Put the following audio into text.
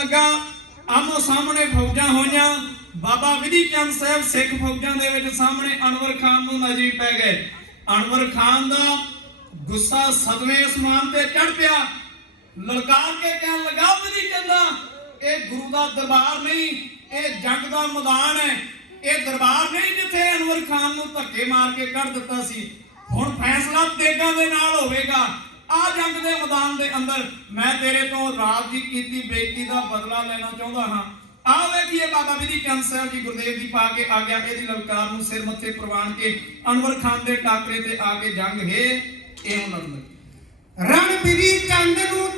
ਲੱਗਾ। ਆਮੋ ਸਾਹਮਣੇ ਫੌਜਾਂ ਹੋਈਆਂ। ਬਾਬਾ ਵਿਧੀ ਚੰਦ ਸਾਹਿਬ ਸਿੱਖ ਫੌਜਾਂ ਦੇ ਵਿੱਚ ਸਾਹਮਣੇ ਅਨਵਰ ਖਾਨ ਨੂੰ ਨਜ਼ਰੀ ਪੈ ਗਏ। ਅਨਵਰ ਖਾਨ ਦਾ ਗੁੱਸਾ ਸਦਮੇ ਅਸਮਾਨ ਤੇ ਚੜ ਪਿਆ। ਲਲਕਾਰ ਕੇ ਕਹਿਣ ਲੱਗਾ, ਵਿਧੀ ਚੰਦਾ, ਇਹ ਗੁਰੂ ਦਾ ਦਰਬਾਰ ਨਹੀਂ, ਇਹ ਜੰਗ ਦਾ ਮੈਦਾਨ ਹੈ। ਇਹ ਦਰਬਾਰ ਨਹੀਂ ਜਿੱਥੇ ਅਨਵਰ ਖਾਨ ਨੂੰ ਧੱਕੇ ਮਾਰ ਕੇ ਕੱਢ ਦਿੱਤਾ ਸੀ। ਹੁਣ ਫੈਸਲਾ ਤੇਗਾਂ ਦੇ ਨਾਲ ਹੋਵੇਗਾ। ਆ ਜੰਗ ਦੇ ਮੈਦਾਨ ਦੇ ਅੰਦਰ ਮੈਂ ਤੇਰੇ ਤੋਂ ਰਾਤ ਦੀ ਕੀਤੀ ਬੇਇੱਜ਼ਤੀ ਦਾ ਬਦਲਾ ਲੈਣਾ ਚਾਹੁੰਦਾ ਹਾਂ। ਆਹ ਵੇਖੀਏ ਬਾਬਾ ਵਿਧੀ ਚੰਦ ਸਾਹਿਬ ਜੀ ਗੁਰਦੇਵ ਦੀ ਪਾ ਕੇ ਆ ਗਿਆ ਇਹਦੀ ਲਲਕਾਰ ਨੂੰ ਸਿਰ ਮੱਥੇ ਪ੍ਰਵਾਨ ਕੇ, ਅਨਵਰ ਖਾਨ ਦੇ ਟਾਕਰੇ ਤੇ ਆ ਕੇ ਜੰਗ, ਹੈ ਇਉਂ ਲੜਨ ਲੱਗੀ ਰਣਬੀਰੀ ਚੰਦ ਨੂੰ